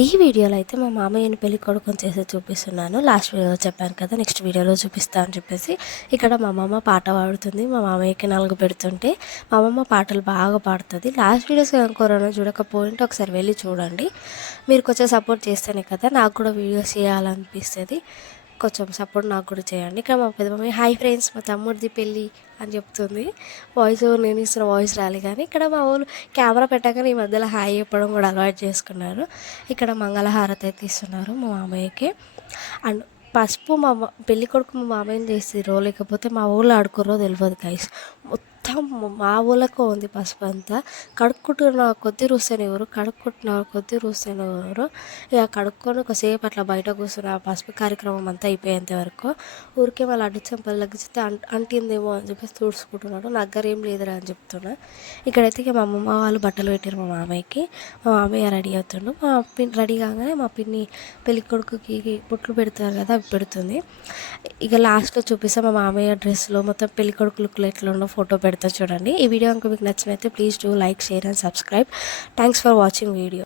ఈ వీడియోలో అయితే మా మామయ్యని పెళ్లి కొడుకుని చేసి చూపిస్తున్నాను. లాస్ట్ వీడియోలో చెప్పాను కదా, నెక్స్ట్ వీడియోలో చూపిస్తా అని చెప్పేసి. ఇక్కడ మా అమ్మమ్మ పాట పాడుతుంది, మా మామయ్యకి నలుగు పెడుతుంటే. మా అమ్మమ్మ పాటలు బాగా పాడుతుంది. లాస్ట్ వీడియోస్ ఎవరైనా చూడకపోయింటే ఒకసారి వెళ్ళి చూడండి. మీరు కొంచెం సపోర్ట్ చేస్తేనే కదా నాకు కూడా వీడియోస్ చేయాలనిపిస్తుంది. కొంచెం సపోర్ట్ నాకు కూడా చేయండి. ఇక్కడ మా పెద్ద మమ్మీ హాయ్ ఫ్రెండ్స్, మా తమ్ముడిది పెళ్ళి అని చెప్తుంది. వాయిస్ ఓవర్ నేను ఇస్తున్న వాయిస్ రాలి, కానీ ఇక్కడ మా వాళ్ళు కెమెరా పెట్టాక ఈ మధ్యలో హాయ్ చెప్పడం కూడా అలవాటు చేసుకున్నారు. ఇక్కడ మంగళహారతి అయితే ఇస్తున్నారు మా మామయ్యకి. అండ్ పసుపు పెళ్ళి కొడుకు మా మామయ్యని చేసిరో లేకపోతే మా ఊళ్ళో ఆడుకోరో తెలియదు గైస్. మొత్తం మా ఊళ్ళకు ఉంది పసుపు అంతా. కడుక్కుంటున్న కొద్ది ఎవరు కడుక్కుంటున్న కొద్ది ఎవరు ఇక కడుక్కొని ఒకసేపు అట్లా బయట కూర్చుని ఆ పసుపు కార్యక్రమం అంతా అయిపోయేంత వరకు ఊరికే వాళ్ళు అడ్డు చెంపలు లగ్గితే అంటిందేమో అని చెప్పేసి తుడుచుకుంటున్నాడు. నా దగ్గర ఏం లేదురా అని చెప్తున్నా. ఇక్కడైతే ఇక మా అమ్మమ్మ వాళ్ళు బట్టలు పెట్టారు మా మామయ్యకి. మా మామయ్య రెడీ అవుతుండు. మా పిన్ని రెడీ కాగానే మా పిన్ని పెళ్ళి కొడుకుకి బొట్లు పెడతారు కదా, అవి పెడుతుంది. ఇక లాస్ట్లో చూపిస్తే మా మామయ్య డ్రెస్లో మొత్తం పెళ్ళి కొడుకు లుక్లో ఎట్లా ఉండో ఫోటో పెడతా చూడండి. ఈ వీడియో కనుక మీకు నచ్చినైతే please do like, share and subscribe. Thanks for watching video.